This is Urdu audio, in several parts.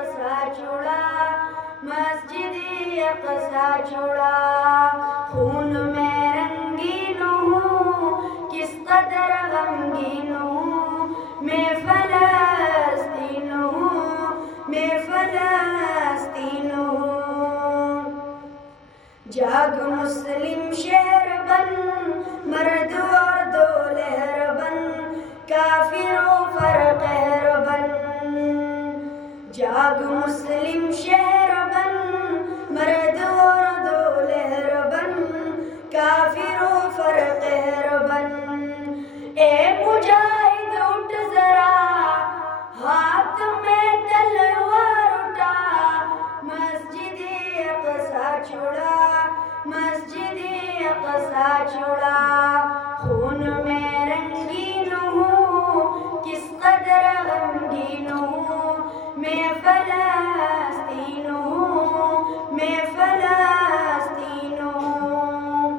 اقصی چھوڑا، مسجد اقصی چھوڑا، خون میں رنگین ہوں کس قدر غمگین ہوں، میں فلسطین ہوں، میں فلسطین ہوں۔ جاگ مسلم شہر بن، مرد اور دو لہر بن، کافر و فرقہر بن۔ جاگ مسلم شہر بن، مرد اور دو لہر بن، کافر و فرقہر بن۔ اے مجاہد اٹھ ذرا، ہاتھ میں تلوار اٹھا، مسجد اقصی چھوڑا، مسجد اقصی چھوڑا، خون میں رنگین ہوں کس قدر غمگین ہوں، میں فلسطین ہوں، میں فلسطین ہوں۔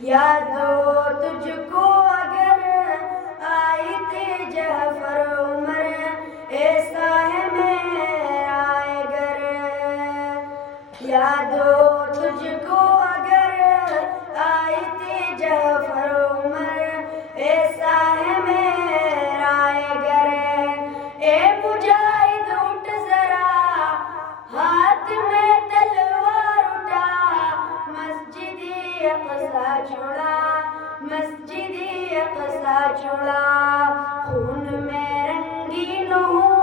یاد ہو تجھ کو اگر آیت جعفر عمر، ایسا ہے میرا گر۔ یاد ہو تجھ کو اگر آیت جعفر عمر، ایسا ہے میرا گر۔ اے مجاہد اٹھ ذرا، ہاتھ میں تلوار اٹھا، مسجد اقصی چھوڑا، مسجد اقصی چھوڑا، خون میں رنگین ہوں